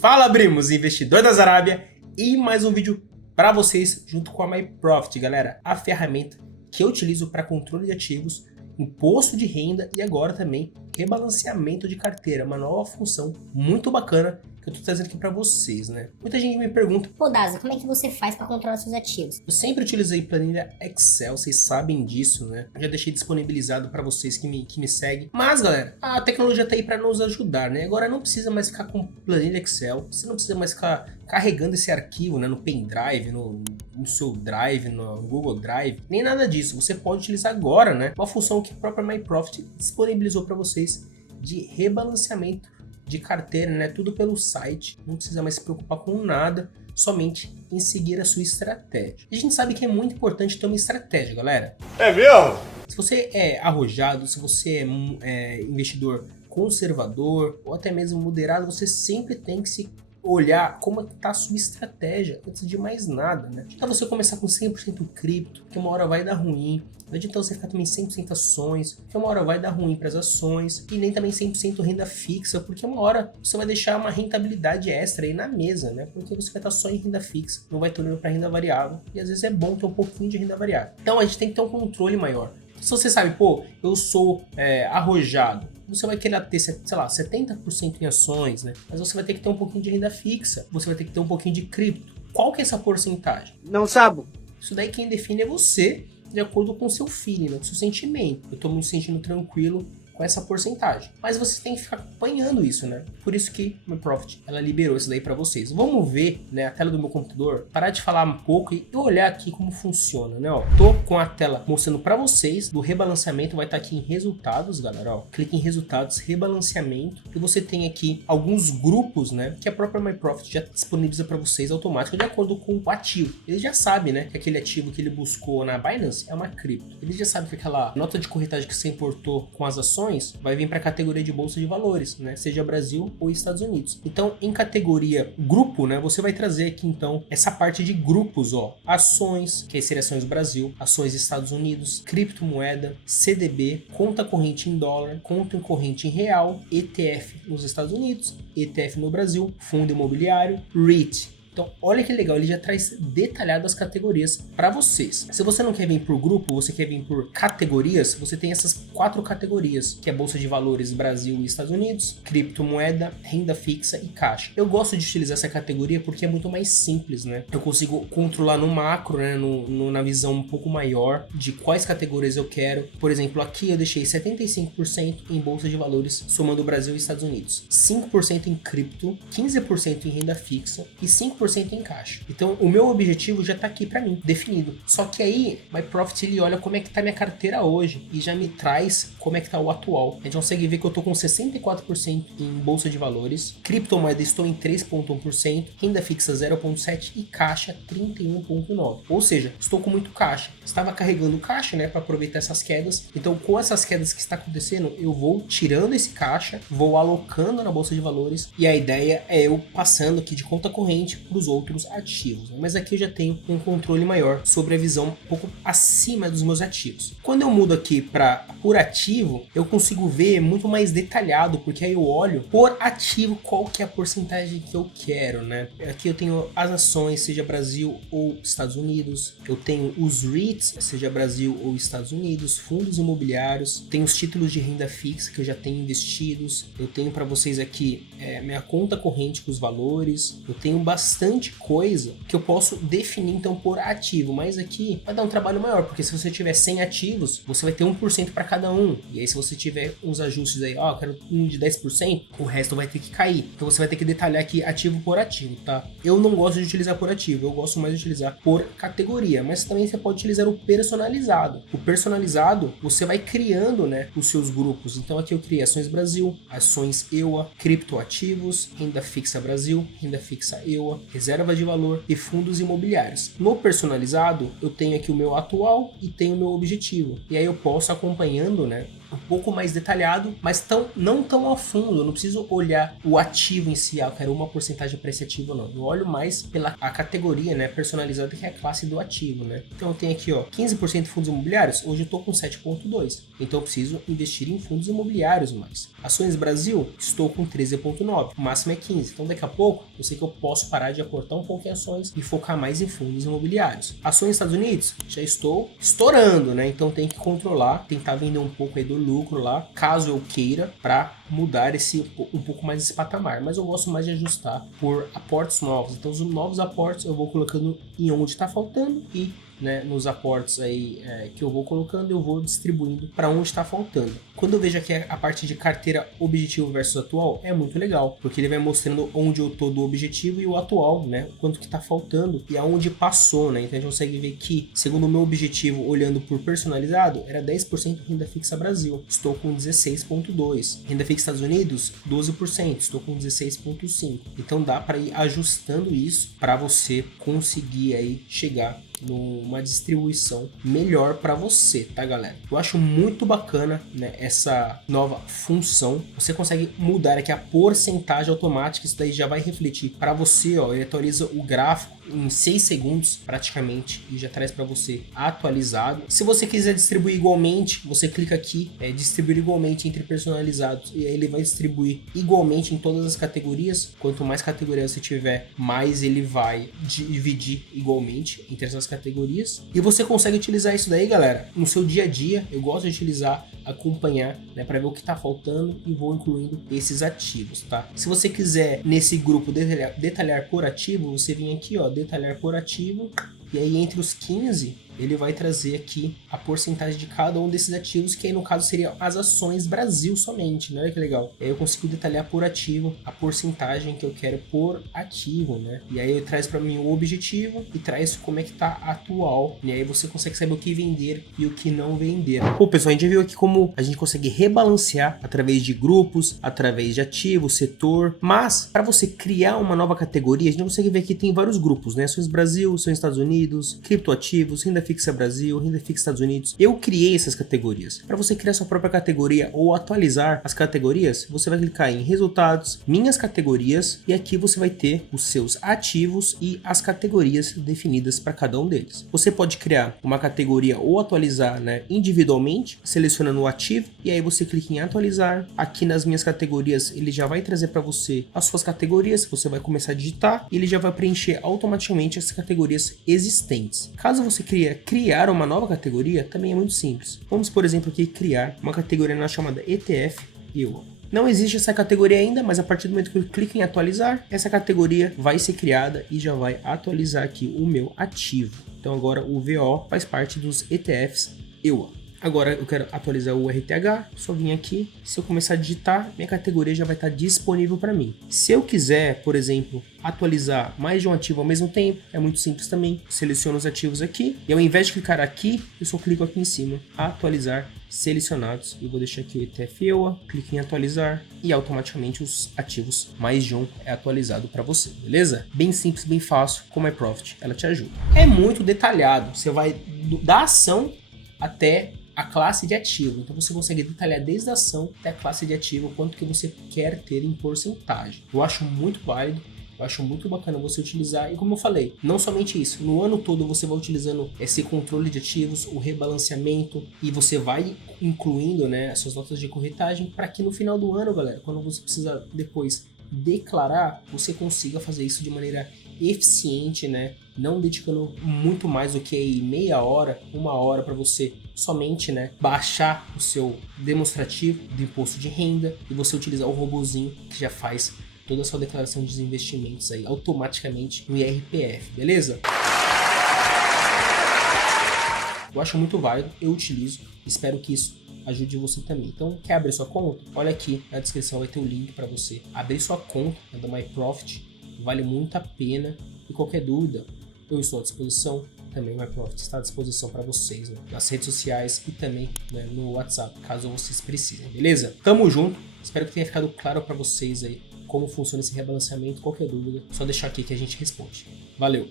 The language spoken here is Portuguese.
Fala, primos, investidor da Zarábia, e mais um vídeo para vocês junto com a MyProfit, galera, a ferramenta que eu utilizo para controle de ativos, imposto de renda e agora também rebalanceamento de carteira, uma nova função muito bacana que eu tô trazendo aqui para vocês, né? Muita gente me pergunta: Pô, Daza, como é que você faz para controlar seus ativos? eu sempre utilizei planilha Excel, vocês sabem disso, né? Já deixei disponibilizado para vocês que me seguem. Mas, galera, a tecnologia tá aí para nos ajudar, né? Agora não precisa mais ficar com planilha Excel, você não precisa mais ficar carregando esse arquivo, né, no pendrive, no seu Drive, no Google Drive, nem nada disso. Você pode utilizar agora, né, uma função que a própria MyProfit disponibilizou para vocês de rebalanceamento de carteira, né? Tudo pelo site, não precisa mais se preocupar com nada, somente em seguir a sua estratégia. E a gente sabe que é muito importante ter uma estratégia, galera. É mesmo? Se você é arrojado, se você é investidor conservador ou até mesmo moderado, você sempre tem que se olhar como é que tá a sua estratégia antes de mais nada, né? Então você começar com 100% cripto, que uma hora vai dar ruim. Não adianta você ficar também 100% ações, que uma hora vai dar ruim para as ações, e nem também 100% renda fixa, porque uma hora você vai deixar uma rentabilidade extra aí na mesa, né? Porque você vai estar só em renda fixa, não vai ter olhando para renda variável, e às vezes é bom ter um pouquinho de renda variável. Então a gente tem que ter um controle maior. Se você sabe, pô, eu sou arrojado, você vai querer ter, sei lá, 70% em ações, né? Mas você vai ter que ter um pouquinho de renda fixa, você vai ter que ter um pouquinho de cripto. Qual que é essa porcentagem? Não sabe. Isso daí quem define é você, de acordo com o seu feeling, né? Com o seu sentimento. Eu tô me sentindo tranquilo com essa porcentagem. Mas você tem que ficar acompanhando isso, né? Por isso que a MyProfit, ela liberou isso daí para vocês. Vamos ver, né, a tela do meu computador, parar de falar um pouco e olhar aqui como funciona, né? Ó, tô com a tela mostrando para vocês do rebalanceamento, vai estar aqui em resultados, galera, ó. Clique em resultados, rebalanceamento, e você tem aqui alguns grupos, né, que a própria MyProfit já disponibiliza para vocês automático de acordo com o ativo. Ele já sabe, né, que aquele ativo que ele buscou na Binance é uma cripto. Ele já sabe que aquela nota de corretagem que você importou com as ações vai vir para a categoria de bolsa de valores, né? Seja Brasil ou Estados Unidos. Então, em categoria grupo, né? Você vai trazer aqui, então, essa parte de grupos, ó. Ações, que seria ações Brasil, ações Estados Unidos, criptomoeda, CDB, conta corrente em dólar, conta corrente em real, ETF nos Estados Unidos, ETF no Brasil, fundo imobiliário, REIT. Então, olha que legal, ele já traz detalhado as categorias para vocês. Se você não quer vir por grupo, você quer vir por categorias, você tem essas 4 categorias, que é Bolsa de Valores Brasil e Estados Unidos, criptomoeda, renda fixa e caixa. Eu gosto de utilizar essa categoria porque é muito mais simples, né? Eu consigo controlar no macro, né? Na visão um pouco maior de quais categorias eu quero. Por exemplo, aqui eu deixei 75% em Bolsa de Valores, somando Brasil e Estados Unidos, 5% em cripto, 15% em renda fixa e 5% em caixa. Então, o meu objetivo já tá aqui para mim, definido. Só que aí, MyProfit, ele olha como é que tá minha carteira hoje e já me traz como é que tá o atual. A gente consegue ver que eu tô com 64% em bolsa de valores, criptomoeda estou em 3,1%, renda fixa 0,7% e caixa 31,9%. Ou seja, estou com muito caixa. Estava carregando caixa, né, para aproveitar essas quedas. Então, com essas quedas que está acontecendo, eu vou tirando esse caixa, vou alocando na bolsa de valores e a ideia é eu passando aqui de conta corrente para os outros ativos, né? Mas aqui eu já tenho um controle maior sobre a visão um pouco acima dos meus ativos. Quando eu mudo aqui para por ativo, eu consigo ver muito mais detalhado, porque aí eu olho por ativo qual que é a porcentagem que eu quero, né? Aqui eu tenho as ações, seja Brasil ou Estados Unidos, eu tenho os REITs, seja Brasil ou Estados Unidos, fundos imobiliários, tenho os títulos de renda fixa que eu já tenho investidos, eu tenho para vocês aqui minha conta corrente com os valores, eu tenho bastante coisa que eu posso definir então por ativo, mas aqui vai dar um trabalho maior, porque se você tiver 100 ativos, você vai ter 1% para cada um, e aí se você tiver uns ajustes aí, ó, eu quero um de 10%, o resto vai ter que cair, então você vai ter que detalhar aqui ativo por ativo, tá? Eu não gosto de utilizar por ativo, eu gosto mais de utilizar por categoria, mas também você pode utilizar o personalizado. O personalizado, você vai criando, né, os seus grupos. Então aqui eu criei ações Brasil, ações EUA, criptoativos, renda fixa Brasil, renda fixa EUA, reserva de valor e fundos imobiliários. No personalizado, eu tenho aqui o meu atual e tenho o meu objetivo. E aí eu posso acompanhando, né, um pouco mais detalhado, mas não tão a fundo. Eu não preciso olhar o ativo em si, eu quero uma porcentagem para esse ativo, não. Eu olho mais pela a categoria, né, personalizada, que é a classe do ativo, né. Então eu tenho aqui, ó, 15% de fundos imobiliários, hoje eu tô com 7,2. Então eu preciso investir em fundos imobiliários mais. Ações Brasil, estou com 13,9. O máximo é 15. Então daqui a pouco, eu sei que eu posso parar de aportar um pouco em ações e focar mais em fundos imobiliários. Ações Estados Unidos, já estou estourando, né. Então tem que controlar, tentar vender um pouco aí do lucro lá, caso eu queira, para mudar um pouco mais esse patamar. Mas eu gosto mais de ajustar por aportes novos. Então os novos aportes eu vou colocando em onde está faltando e, né, nos aportes aí que eu vou colocando, eu vou distribuindo para onde está faltando. Quando eu vejo aqui a parte de carteira objetivo versus atual, é muito legal, porque ele vai mostrando onde eu tô do objetivo e o atual, né, quanto que tá faltando e aonde passou, né. Então a gente consegue ver que, segundo o meu objetivo, olhando por personalizado, era 10% renda fixa Brasil, estou com 16,2%. Renda fixa Estados Unidos, 12%, estou com 16,5%. Então dá para ir ajustando isso para você conseguir aí chegar numa distribuição melhor para você, tá, galera? Eu acho muito bacana, né, essa nova função. Você consegue mudar aqui a porcentagem automática, isso daí já vai refletir para você, ó, ele atualiza o gráfico em 6 segundos praticamente e já traz para você atualizado. Se você quiser distribuir igualmente, você clica aqui, distribuir igualmente entre personalizados, e aí ele vai distribuir igualmente em todas as categorias. Quanto mais categorias você tiver, mais ele vai dividir igualmente entre essas categorias. E você consegue utilizar isso daí, galera, no seu dia a dia. Eu gosto de utilizar, acompanhar, né, para ver o que tá faltando e vou incluindo esses ativos, tá? Se você quiser nesse grupo detalhar por ativo, você vem aqui, ó, detalhar por ativo, e aí entre os 15 ele vai trazer aqui a porcentagem de cada um desses ativos, que aí no caso seriam as ações Brasil somente, né? Olha que legal. E aí eu consigo detalhar por ativo a porcentagem que eu quero por ativo, né? E aí eu traz para mim o objetivo e traz como é que tá atual. E aí você consegue saber o que vender e o que não vender. Bom, pessoal, a gente viu aqui como a gente consegue rebalancear através de grupos, através de ativo, setor. Mas para você criar uma nova categoria, a gente consegue ver que tem vários grupos, né? Ações Brasil, ações Estados Unidos, criptoativos, renda fixa Brasil, renda fixa Estados Unidos. Eu criei essas categorias. Para você criar sua própria categoria ou atualizar as categorias, você vai clicar em resultados, minhas categorias, e aqui você vai ter os seus ativos e as categorias definidas para cada um deles. Você pode criar uma categoria ou atualizar, né, individualmente, selecionando o ativo, e aí você clica em atualizar. Aqui nas minhas categorias ele já vai trazer para você as suas categorias, você vai começar a digitar e ele já vai preencher automaticamente as categorias existentes. Caso você criar uma nova categoria, também é muito simples. Vamos, por exemplo, aqui criar uma categoria na chamada ETF EUA. Não existe essa categoria ainda, mas a partir do momento que eu clico em atualizar, essa categoria vai ser criada e já vai atualizar aqui o meu ativo. Então agora o VO faz parte dos ETFs EUA. Agora eu quero atualizar o RTH, só vim aqui, se eu começar a digitar, minha categoria já vai estar disponível para mim. Se eu quiser, por exemplo, atualizar mais de um ativo ao mesmo tempo, é muito simples também. Seleciono os ativos aqui e ao invés de clicar aqui, eu só clico aqui em cima, atualizar selecionados, e vou deixar aqui o ETF EUA, clique em atualizar e automaticamente os ativos mais de um é atualizado para você, beleza? Bem simples, bem fácil, com MyProfit ela te ajuda. É muito detalhado, você vai da ação até a classe de ativo, então você consegue detalhar desde a ação até a classe de ativo, quanto que você quer ter em porcentagem. Eu acho muito válido, eu acho muito bacana você utilizar, e como eu falei, não somente isso, no ano todo você vai utilizando esse controle de ativos, o rebalanceamento, e você vai incluindo, né, as suas notas de corretagem, para que no final do ano, galera, quando você precisa depois declarar, você consiga fazer isso de maneira eficiente, né, não dedicando muito mais do que aí meia hora, uma hora para você somente, né, baixar o seu demonstrativo do imposto de renda e você utilizar o robozinho que já faz toda a sua declaração de investimentos aí automaticamente no IRPF, beleza? Eu acho muito válido, eu utilizo, espero que isso ajude você também. Então, quer abrir sua conta? Olha aqui na descrição, vai ter o link para você abrir sua conta, né, da MyProfit, vale muito a pena. E qualquer dúvida, eu estou à disposição. Também o MyProfit está à disposição para vocês, né, nas redes sociais e também, né, no WhatsApp, caso vocês precisem, beleza? Tamo junto, espero que tenha ficado claro para vocês aí como funciona esse rebalanceamento. Qualquer dúvida, só deixar aqui que a gente responde. Valeu!